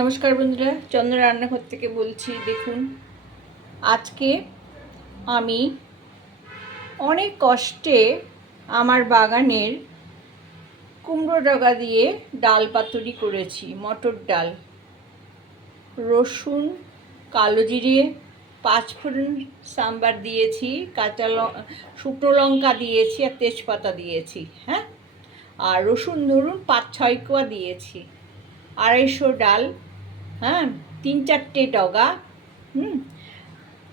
নমস্কার বন্ধুরা, চন্দ্র রান্নাঘর থেকে বলছি, দেখুন, আজকে আমি অনেক কষ্টে আমার বাগানের কুমড়ো ডগা দিয়ে ডাল পাতুরি করেছি, মটর ডাল। রসুন, কালো জিরে, পাঁচফোড়ন সাম্বার দিয়েছি, কাঁচা ল, শুকনো লঙ্কা দিয়েছি আর তেজপাতা দিয়েছি হ্যাঁ? আর রসুন, ধরুন পাঁচ ছয় কোয়া দিয়েছি। আড়াইশো ডাল হ্যাঁ তিন চারটে ডগা, হুম,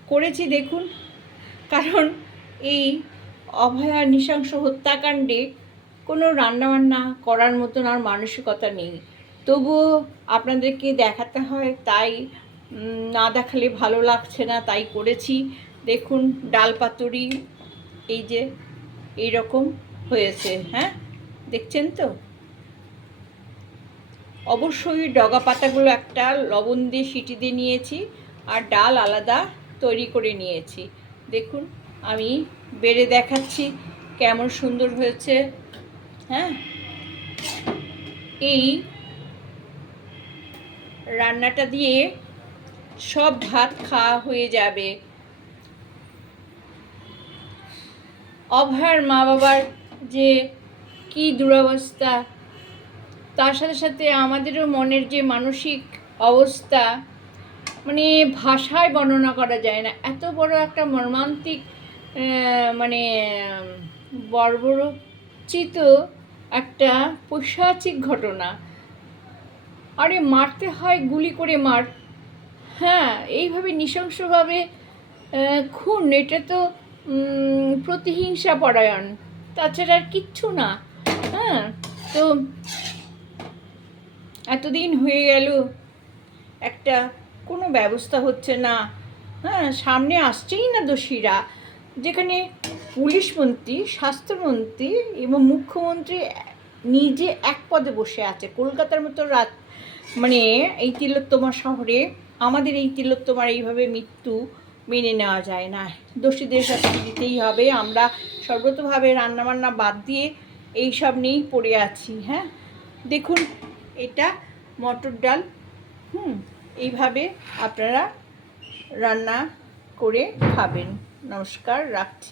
করেছি দেখুন। কারণ এই অভয়া নৃশংস হত্যাকাণ্ডে কোনো রান্নাবান্না করার মতন আর মানসিকতা নেই। তবুও আপনাদেরকে দেখাতে হয়, তাই না দেখালে ভালো লাগছে না, তাই করেছি। দেখুন, ডাল পাতুরি এই যে এই রকম হয়েছে হ্যাঁ দেখছেন তো? অবশ্যই ডগা পাতাগুলো একটা লবণ দিয়ে সিটি দিয়ে নিয়েছি আর ডাল আলাদা তৈরি করে নিয়েছি। দেখুন, আমি বেড়ে দেখাচ্ছি কেমন সুন্দর হয়েছে হ্যাঁ? এই রান্নাটা দিয়ে সব ভাত খাওয়া হয়ে যাবে। অভয়ার মা বাবার যে কি দুরবস্থা তার সাথে সাথে আমাদেরও মনের যে মানসিক অবস্থা মানে ভাষায় বর্ণনা করা যায় না। এত বড় একটা মর্মান্তিক মানে বর্বরচিত একটা পৈশাচিক ঘটনা। আরে মারতে হয়, গুলি করে মার। হ্যাঁ এইভাবে নৃশংসভাবে খুন, এটা তো প্রতিহিংসা পরায়ণ তাছাড়া আর কিচ্ছু না। হ্যাঁ তো এতদিন হয়ে গেল, একটা কোনো ব্যবস্থা হচ্ছে না। হ্যাঁ সামনে আসছেই না দোষীরা। যেখানে পুলিশ মন্ত্রী স্বাস্থ্যমন্ত্রী এবং মুখ্যমন্ত্রী নিজে এক পদে বসে আছে। কলকাতার মতো রাত মানে এই তিলোত্তমা শহরে আমাদের এই তিলোত্তমার এইভাবে মৃত্যু মেনে নেওয়া যায় না। দোষীদের শাস্তি দিতেই হবে। আমরা সর্বতভাবে রান্নাবান্না বাদ দিয়ে এই সব নিয়েই পড়ে আছি হ্যাঁ। দেখুন এটা মটর ডাল। হুম এইভাবে আপনারা রান্না করে খাবেন। নমস্কার রাখছি।